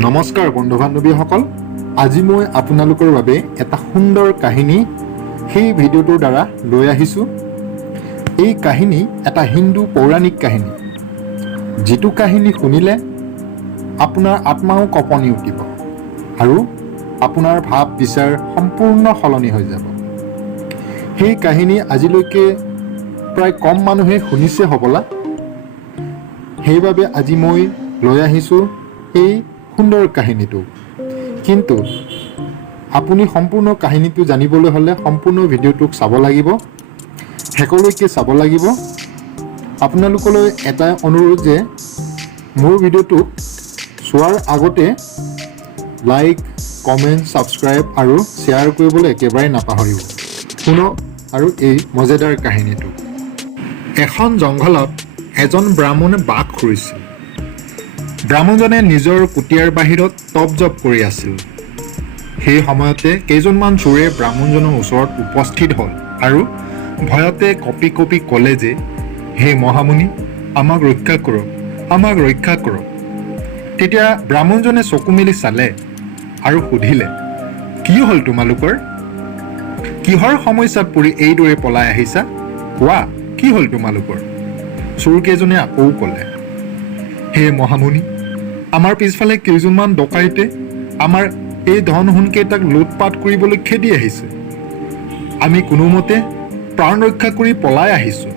নমস্কাৰ বন্ধু বান্ধৱীসকল, আজি মই আপোনালোকৰ বাবে এটা সুন্দৰ কাহিনী সেই ভিডিঅ'টোৰ দ্বাৰা লৈ আহিছোঁ। এই কাহিনী এটা হিন্দু পৌৰাণিক কাহিনী, যিটো কাহিনী শুনিলে আপোনাৰ আত্মাও কঁপনি উঠিব আৰু আপোনাৰ ভাৱ বিচাৰ সম্পূৰ্ণ সলনি হৈ যাব। সেই কাহিনী আজিলৈকে প্ৰায় কম মানুহে শুনিছে হ'বলা, সেইবাবে আজি মই লৈ আহিছোঁ এই সুন্দৰ কাহিনীটো। কিন্তু আপুনি সম্পূৰ্ণ কাহিনীটো জানিবলৈ হ'লে সম্পূৰ্ণ ভিডিঅ'টোক চাব লাগিব, শেষলৈকে চাব লাগিব। আপোনালোকলৈ এটাই অনুৰোধ যে মোৰ ভিডিঅ'টোক চোৱাৰ আগতে লাইক, কমেণ্ট, ছাবস্ক্ৰাইব আৰু শ্বেয়াৰ কৰিবলৈ একেবাৰে নাপাহৰিব। শুনক আৰু এই মজাদাৰ কাহিনীটো। এখন জংঘলত এজন ব্ৰাহ্মণে বাস কৰিছিল। ব্ৰাহ্মণজনে নিজৰ কুটীয়াৰ বাহিৰত তপ জপ কৰি আছিল। সেই সময়তে কেইজনমান চোৰে ব্ৰাহ্মণজনৰ ওচৰত উপস্থিত হ'ল আৰু ভয়তে কঁপি কঁপি ক'লে যে, হে মহামুনি, আমাক ৰক্ষা কৰক, আমাক ৰক্ষা কৰক। তেতিয়া ব্ৰাহ্মণজনে চকু মেলি চালে আৰু সুধিলে, কি হ'ল তোমালোকৰ? কিহৰ সমস্যাত পৰি এইদৰে পলাই আহিছা? কোৱা, কি হ'ল তোমালোকৰ? চোৰকেইজনে আকৌ ক'লে, হে মহামুনি, আমাৰ পিছফালে কেইজনমান ডকাইতে আমাৰ এই ধন সোণকেইটাক লুটপাট কৰিবলৈ খেদি আহিছে। আমি কোনোমতে প্ৰাণ ৰক্ষা কৰি পলাই আহিছোঁ।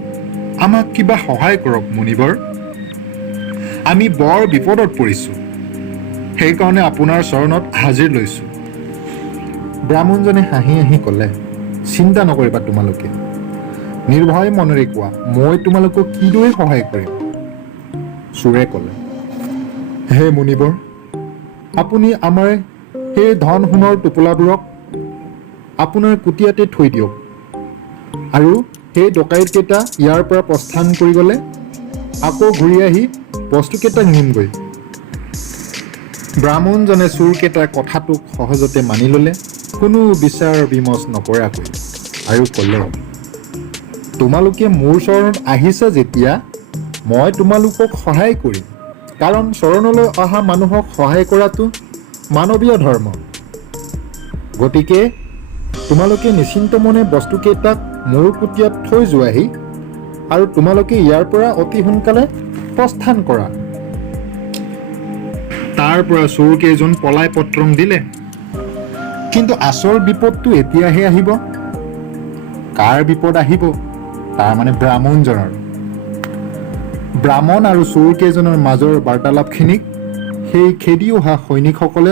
আমাক কিবা সহায় কৰক মুনিবৰ। আমি বৰ বিপদত পৰিছোঁ, সেইকাৰণে আপোনাৰ চৰণত হাজিৰ লৈছোঁ। ব্ৰাহ্মণজনে হাঁহি হাঁহি ক'লে, চিন্তা নকৰিবা তোমালোকে, নিৰ্ভয় মনেৰে কোৱা, মই তোমালোকক কিদৰে সহায় কৰিম? চোৰে ক'লে, হে মুনিবৰ, আপুনি আমাৰ সেই ধন সোণৰ টোপোলাবোৰক আপোনাৰ কুটীয়াতে থৈ দিয়ক আৰু সেই ডকাইতকেইটা ইয়াৰ পৰা প্ৰস্থান কৰি গ'লে আকৌ ঘূৰি আহি বস্তুকেইটাক নিমগৈ। ব্ৰাহ্মণজনে চোৰকেইটাৰ কথাটোক সহজতে মানি ল'লে, কোনো বিচাৰ বিমৰ্শ নকৰাকৈ, আৰু ক'লে, তোমালোকে মোৰ চৰণত আহিছা যেতিয়া মই তোমালোকক সহায় কৰিম, কাৰণ চৰণলৈ অহা মানুহক সহায় কৰাটো মানৱীয় ধৰ্ম। গতিকে তোমালোকে নিশ্চিন্ত মনে বস্তুকেইটাক মোৰ কুটীয়াত থৈ যোৱাহি আৰু তোমালোকে ইয়াৰ পৰা অতি সোনকালে প্ৰস্থান কৰা। তাৰ পৰা চোৰকেইজন পলাই পত্ৰং দিলে। কিন্তু আচল বিপদটো এতিয়াহে আহিব। কাৰ বিপদ আহিব? তাৰমানে ব্ৰাহ্মণজনৰ। ব্ৰাহ্মণ আৰু চোৰকেইজনৰ মাজৰ বাৰ্তালাপখিনিক সেই খেদি অহা সৈনিকসকলে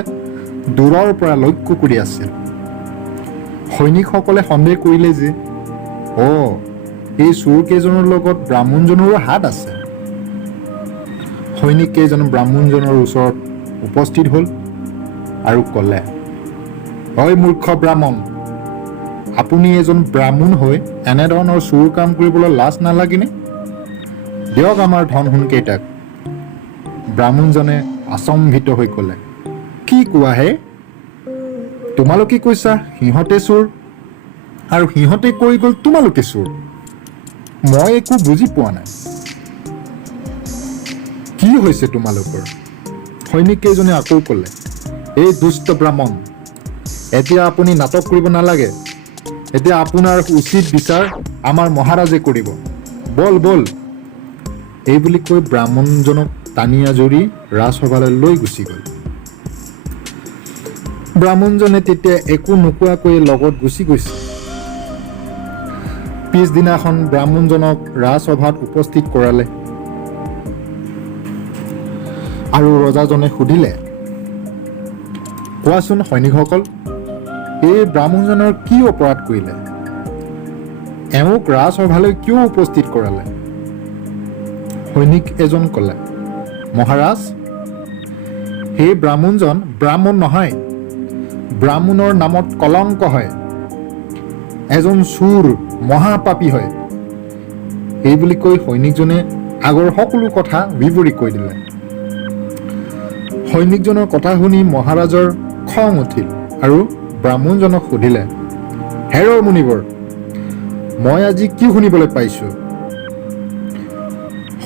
দূৰৰ পৰা লক্ষ্য কৰি আছিল। সৈনিকসকলে সন্দেহ কৰিলে যে, এই চোৰকেইজনৰ লগত ব্ৰাহ্মণজনৰো হাত আছে। সৈনিককেইজন ব্ৰাহ্মণজনৰ ওচৰত উপস্থিত হ'ল আৰু ক'লে, ঐ মূৰ্খ ব্ৰাহ্মণ, আপুনি এজন ব্ৰাহ্মণ হৈ এনেধৰণৰ চোৰ কাম কৰিবলৈ লাজ নালাগেনে? দিয়ক আমাৰ ধন সোণকেইটাক। ব্ৰাহ্মণজনে আচম্বিত হৈ ক'লে, কি কোৱা হে? তোমালোকে কৈছা সিহঁতে চোৰ আৰু সিহঁতে কৈ গ'ল তোমালোকে চোৰ। মই একো বুজি পোৱা নাই। কি হৈছে তোমালোকৰ? সৈনিককেইজনে আকৌ ক'লে, এই দুষ্ট ব্ৰাহ্মণ, এতিয়া আপুনি নাটক কৰিব নালাগে। এতিয়া আপোনাৰ উচিত বিচাৰ আমাৰ মহাৰাজে কৰিব। বল বল। এই বুলি কৈ ব্ৰাহ্মণজনক টানি আজৰি ৰাজসভালৈ লৈ গুচি গ'ল। ব্ৰাহ্মণজনে তেতিয়া একো নোকোৱাকৈ লগত গুচি গৈছে। পিছদিনাখন ব্ৰাহ্মণজনক ৰাজসভাত উপস্থিত কৰালে আৰু ৰজাজনে সুধিলে, কোৱাচোন সৈনিকসকল, এই ব্ৰাহ্মণজনৰ কি অপৰাধ কৰিলে? এওঁক ৰাজসভালৈ কিয় উপস্থিত কৰালে? সৈনিক এজন ক'লে, মহাৰাজ, সেই ব্ৰাহ্মণজন ব্ৰাহ্মণ নহয়, ব্ৰাহ্মণৰ নামত কলংক হয়, এজন চোৰ মহাপাপী হয়। এই বুলি কৈ সৈনিকজনে আগৰ সকলো কথা বিৱৰি কৈ দিলে। সৈনিকজনৰ কথা শুনি মহাৰাজৰ খং উঠিল আৰু ব্ৰাহ্মণজনক সুধিলে, হেৰ মুনিবৰ, মই আজি কি শুনিবলৈ পাইছোঁ?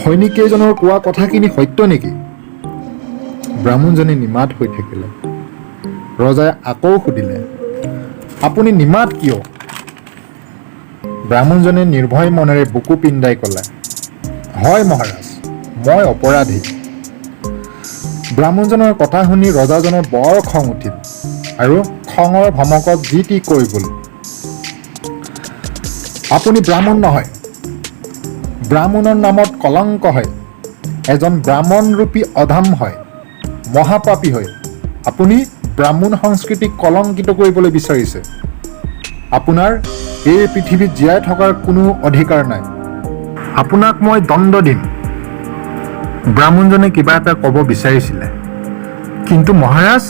সৈনিককেইজনৰ কোৱা কথাখিনি সত্য নেকি? ব্ৰাহ্মণজনে নিমাত হৈ থাকিলে। ৰজাই আকৌ সুধিলে, আপুনি নিমাত কিয়? ব্ৰাহ্মণজনে নিৰ্ভয় মনেৰে বুকু পিন্দাই ক'লে, হয় মহাৰাজ, মই অপৰাধী। ব্ৰাহ্মণজনৰ কথা শুনি ৰজাজনৰ বৰ খং উঠিল আৰু খঙৰ ভমকত যি টি কৈ গ'ল। আপুনি ব্ৰাহ্মণ নহয়, ব্ৰাহ্মণৰ নামত কলংক হয়, এজন ব্ৰাহ্মণৰূপী অধাম হয়, মহাপাপী হয়। আপুনি ব্ৰাহ্মণ সংস্কৃতিক কলংকিত কৰিবলৈ বিচাৰিছে। আপোনাৰ এই পৃথিৱীত জীয়াই থকাৰ কোনো অধিকাৰ নাই। আপোনাক মই দণ্ড দিম। ব্ৰাহ্মণজনে কিবা এটা ক'ব বিচাৰিছিলে, কিন্তু মহাৰাজ,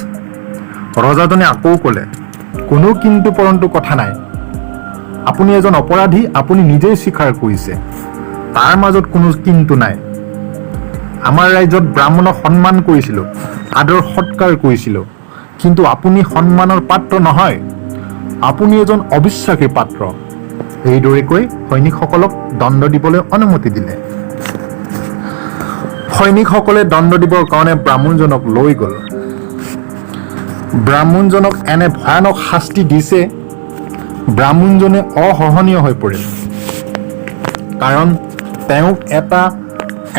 ৰজাজনে আকৌ ক'লে, কোনো কিন্তু পৰন্তু কথা নাই। আপুনি এজন অপৰাধী, আপুনি নিজেই স্বীকাৰ কৰিছে। তাৰ মাজত কোনো কিন্তু নাই। আমাৰ ৰাজ্যত ব্ৰাহ্মণক সন্মান কৰিছিলোঁ, আদৰ সৎকাৰ কৰিছিলোঁ, কিন্তু আপুনি সন্মানৰ পাত্ৰ নহয়। আপুনি এজন অবিশ্বাসীৰ পাত্ৰ। এইদৰে কৈ সৈনিকসকলক দণ্ড দিবলৈ অনুমতি দিলে। সৈনিকসকলে দণ্ড দিবৰ কাৰণে ব্ৰাহ্মণজনক লৈ গ'ল। ব্ৰাহ্মণজনক এনে ভয়ানক শাস্তি দিছে, ব্ৰাহ্মণজনে অসহনীয় হৈ পৰিল। কাৰণ তেওঁক এটা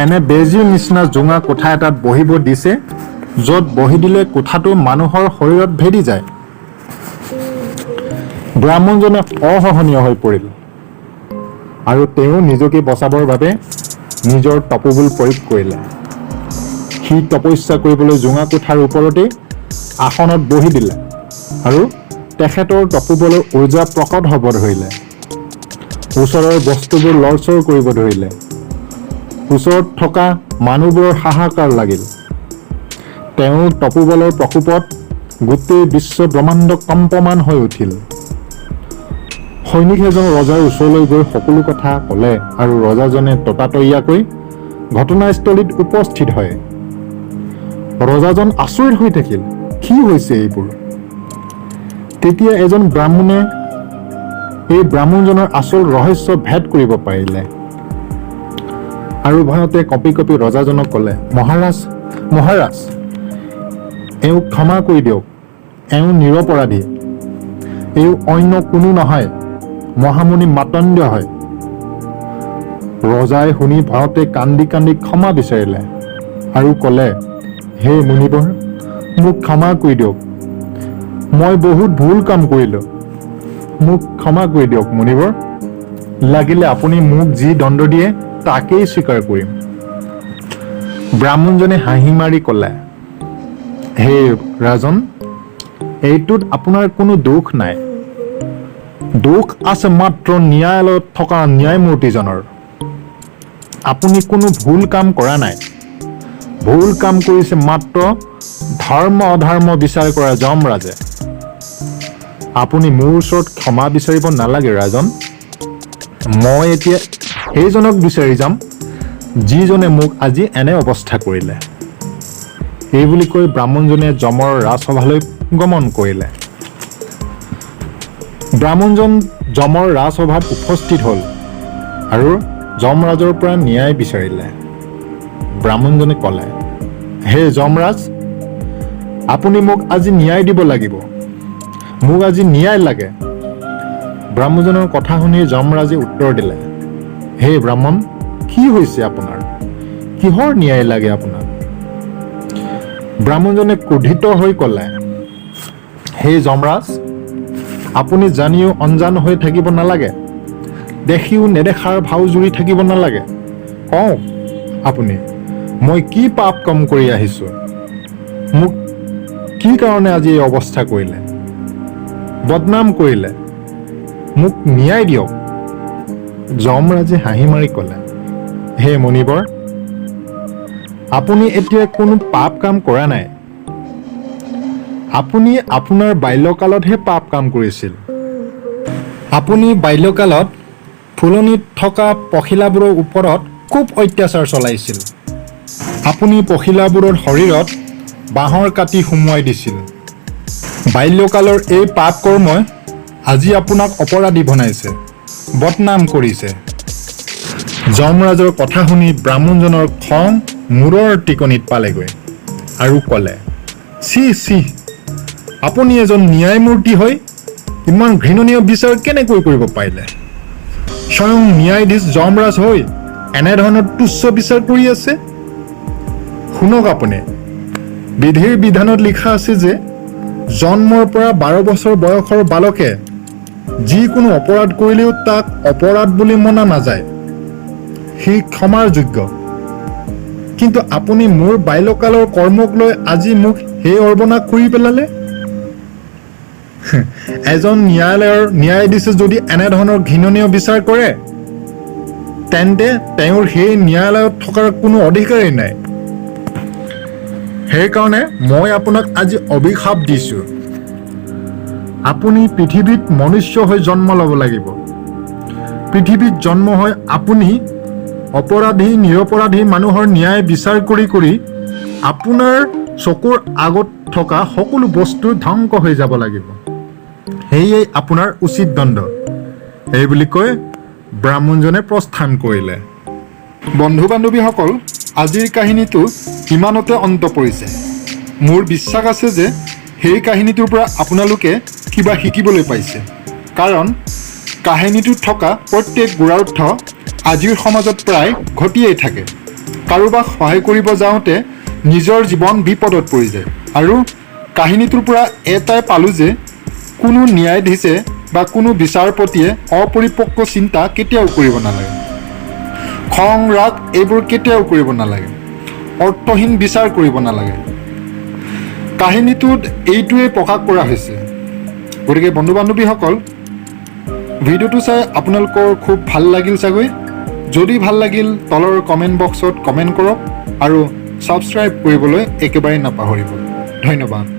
এনে বেজীৰ নিচিনা জোঙা কোঠা এটাত বহিব দিছে, য'ত বহি দিলে কোঠাটো মানুহৰ শৰীৰত ভেদি যায়। ব্ৰাহ্মণজনে অসহনীয় হৈ পৰিল আৰু তেওঁ নিজকে বচাবৰ বাবে নিজৰ তপোবল প্ৰয়োগ কৰিলে। সি তপস্যা কৰিবলৈ জোঙা কোঠাৰ ওপৰতেই আসনত বহি দিলে আৰু তেখেতৰ তপোবলৰ উৰ্জা প্ৰকট হ'ব ধৰিলে। ওচৰৰ বস্তুবোৰ লৰচৰ কৰিব ধৰিলে। ওচৰত থকা মানুহবোৰৰ হাহাকাৰ লাগিল। তেওঁৰ তপোবলৰ প্ৰকোপত গোটেই বিশ্ব ব্ৰহ্মাণ্ড কম্পমান হৈ উঠিল। সৈনিক এজন ৰজাৰ ওচৰলৈ গৈ সকলো কথা ক'লে আৰু ৰজাজনে ততাতৈয়াকৈ ঘটনাস্থলীত উপস্থিত হয়। ৰজাজন আচৰিত হৈ থাকিল, কি হৈছে এইবোৰ? তেতিয়া এজন ব্ৰাহ্মণে এই ব্ৰাহ্মণজনৰ আচল ৰহস্য ভেদ কৰিব পাৰিলে আৰু ভয়তে কঁপি কঁপি ৰজাজনক ক'লে, মহাৰাজ, মহাৰাজ, এওঁক ক্ষমা কৰি দিয়ক। এওঁ নিৰপৰাধী। এওঁ অন্য কোনো নহয়, মহামুনি মাতণ্ড হয়। ৰজাই শুনি ভয়তে কান্দি কান্দি ক্ষমা বিচাৰিলে আৰু ক'লে, হে মুনিবৰ, মোক ক্ষমা কৰি দিয়ক। মই বহুত ভুল কাম কৰিলোঁ। মোক ক্ষমা কৰি দিয়ক মুনিবৰ। লাগিলে আপুনি মোক যি দণ্ড দিয়ে তাকেই স্বীকাৰ কৰিম। ব্ৰাহ্মণজনে হাঁহি মাৰি ক'লে, হে ৰাজন, এইটোত আপোনাৰ কোনো দোষ নাই। দোষ আছে মাত্ৰ ন্যায়ালয়ত থকা ন্যায়মূৰ্তিজনৰ। আপুনি কোনো ভুল কাম কৰা নাই। ভুল কাম কৰিছে মাত্ৰ ধৰ্ম অধৰ্ম বিচাৰ কৰা যমৰাজে। আপুনি মোৰ ওচৰত ক্ষমা বিচাৰিব নালাগে ৰাজন। মই এতিয়া সেইজনক বিচাৰি যাম যিজনে মোক আজি এনে অৱস্থা কৰিলে। এই বুলি কৈ ব্ৰাহ্মণজনে যমৰ ৰাজসভালৈ গমন কৰিলে। ব্ৰাহ্মণজন যমৰ ৰাজসভাত উপস্থিত হ'ল আৰু যমৰাজৰ পৰা ন্যায় বিচাৰিলে। ব্ৰাহ্মণজনে ক'লে, হে যমৰাজ, আপুনি মোক আজি ন্যায় দিব লাগিব। মোক আজি ন্যায় লাগে। ব্ৰাহ্মণজনৰ কথা শুনি যমৰাজে উত্তৰ দিলে, হে ব্ৰাহ্মণ, কি হৈছে আপোনাৰ? কিহৰ ন্যায় লাগে আপোনাক? ব্ৰাহ্মণজনে ক্ৰোধিত হৈ ক'লে, হে যমৰাজ, আপুনি জানিও অঞ্জান হৈ থাকিব নালাগে। দেখিও নেদেখাৰ ভাও জুৰি থাকিব নালাগে। কওক আপুনি, মই কি পাপ কাম কৰি আহিছোঁ? মোক কি কাৰণে আজি এই অৱস্থা কৰিলে? বদনাম কৰিলে? মোক ন্যায় দিয়ক। যমৰাজে হাঁহি মাৰি ক'লে, হে মুনিবৰ, আপুনি এতিয়া কোনো পাপ কাম কৰা নাই। আপুনি আপোনাৰ বাল্যকালতহে পাপ কাম কৰিছিল। আপুনি বাল্যকালত ফুলনিত থকা পখিলাবোৰৰ ওপৰত খুব অত্যাচাৰ চলাইছিল। আপুনি পখিলাবোৰৰ শৰীৰত বাঁহৰ কাটি সুমুৱাই দিছিল। বাল্যকালৰ এই পাপ কৰ্মই আজি আপোনাক অপৰাধী বনাইছে, বদনাম কৰিছে। যমৰাজৰ কথা শুনি ব্ৰাহ্মণজনৰ খং মূৰৰ টিকনিত পালেগৈ। আৰু ক'লে, চি চি, আপুনি এজন ন্যায়মূৰ্তি হৈ ইমান ঘৃণনীয় বিচাৰ কেনেকৈ কৰিব পাৰিলে? স্বয়ং ন্যায়াধীশ যমৰাজ হৈ এনেধৰণৰ তুচ্ছ বিচাৰ কৰি আছে? শুনক আপুনি, বিধিৰ বিধানত লিখা আছে যে জন্মৰ পৰা 12 বছৰ বয়সৰ বালকে যিকোনো অপৰাধ কৰিলেও তাক অপৰাধ বুলি মনা নাযায়, সি ক্ষমাৰ যোগ্য। কিন্তু আপুনি মোৰ বাল্যকালৰ কৰ্মক লৈ আজি মোক সেই সৰ্বনাশ কৰি পেলালে। এজন ন্যায়ালয়ৰ ন্যায়াধীশে যদি এনেধৰণৰ ঘৃণনীয় বিচাৰ কৰে তেন্তে তেওঁৰ সেই ন্যায়ালয়ত থকাৰ কোনো অধিকাৰেই নাই। সেইকাৰণে মই আপোনাক আজি অভিশাপ দিছোঁ। আপুনি পৃথিৱীত মনুষ্য হৈ জন্ম ল'ব লাগিব। পৃথিৱীত জন্ম হৈ আপুনি অপৰাধী নিৰপৰাধী মানুহৰ ন্যায় বিচাৰ কৰি কৰি আপোনাৰ চকুৰ আগত থকা সকলো বস্তু ধ্বংস হৈ যাব লাগিব। সেয়ে আপোনাৰ উচিত দণ্ড, এই বুলি কৈ ব্ৰাহ্মণজনে প্ৰস্থান কৰিলে। বন্ধু বান্ধৱীসকল, আজিৰ কাহিনীটো ইমানতে অন্ত পৰিছে। মোৰ বিশ্বাস আছে যে সেই কাহিনীটোৰ পৰা আপোনালোকে কিবা শিকিবলৈ পাইছে, কাৰণ কাহিনীটোত থকা প্ৰত্যেক গুণাৰ্থ আজিৰ সমাজত প্ৰায় ঘটিয়েই থাকে। কাৰোবাক সহায় কৰিব যাওঁতে নিজৰ জীৱন বিপদত পৰি যায়। আৰু কাহিনীটোৰ পৰা এটাই পালোঁ যে কোনো ন্যায়াধীশে বা কোনো বিচাৰপতিয়ে অপৰিপক্ক চিন্তা কেতিয়াও কৰিব নালাগে। খং ৰাগ এইবোৰ কেতিয়াও কৰিব নালাগে। অৰ্থহীন বিচাৰ কৰিব নালাগে। কাহিনীটোত এইটোৱেই প্ৰকাশ কৰা হৈছে। গতিকে বন্ধু বান্ধৱীসকল, ভিডিঅ'টো চাই আপোনালোকৰ খুব ভাল লাগিল চাগৈ। যদি ভাল লাগিল তলৰ কমেণ্ট বক্সত কমেণ্ট কৰক আৰু ছাবস্ক্ৰাইব কৰিবলৈ একেবাৰে নাপাহৰিব। ধন্যবাদ।